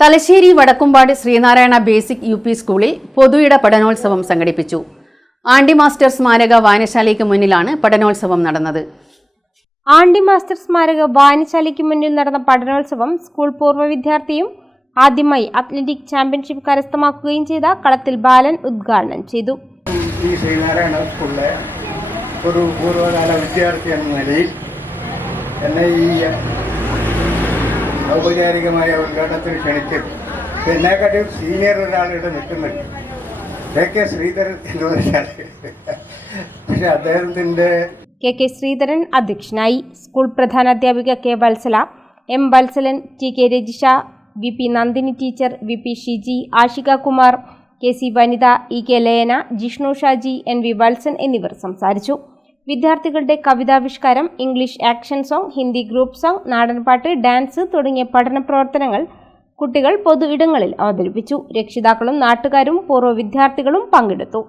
Thalassery Vadakkumpadi Sreenarayana basic U P സ്കൂളിൽ പൊതുയിട പഠനോത്സവം സംഘടിപ്പിച്ചു. ആണ്ടി മാസ്റ്റർ സ്മാരക വായനശാലയ്ക്ക് മുന്നിലാണ് പഠനോത്സവം നടന്നത്. ആണ്ടി മാസ്റ്റർ സ്മാരക വായനശാലയ്ക്ക് മുന്നിൽ നടന്ന പഠനോത്സവം സ്കൂൾ പൂർവ വിദ്യാർത്ഥിയും ആദ്യമായി അത്ലറ്റിക് ചാമ്പ്യൻഷിപ്പ് കരസ്ഥമാക്കുകയും ചെയ്ത കളത്തിൽ ബാലൻ ഉദ്ഘാടനം ചെയ്തു. ഈ ശ്രീനാരായണ സ്കൂളിലെ ഒരു പൂർവകാല വിദ്യാർത്ഥി എന്ന നിലയിൽ എന്നെ ഈ ഔപചാരികമായ ഉദ്ഘാടനത്തിന് ക്ഷണിക്കും. എന്നെക്കാട്ടിയും സീനിയർ ഒരാളിവിടെ നിൽക്കുന്നുണ്ട്. കെ കെ ശ്രീധരൻ എന്ന് പറഞ്ഞാൽ. പക്ഷെ അദ്ദേഹത്തിന്റെ കെ കെ ശ്രീധരൻ അധ്യക്ഷനായി school പ്രധാനാധ്യാപിക K Valsala M Valsalan T K Rajisha V P Nandini teacher V P Shiji Ashika Kumar K C Vanitha E K Layana Jishnu Shaji N V Valsan എന്നിവർ സംസാരിച്ചു. വിദ്യാർത്ഥികളുടെ കവിതാവിഷ്കാരം English action song Hindi group song നാടൻപാട്ട് dance തുടങ്ങിയ പഠന പ്രവർത്തനങ്ങൾ കുട്ടികൾ പൊതു ഇടങ്ങളിൽ അവതരിപ്പിച്ചു. രക്ഷിതാക്കളും നാട്ടുകാരും പൂർവ വിദ്യാർത്ഥികളും പങ്കെടുത്തു.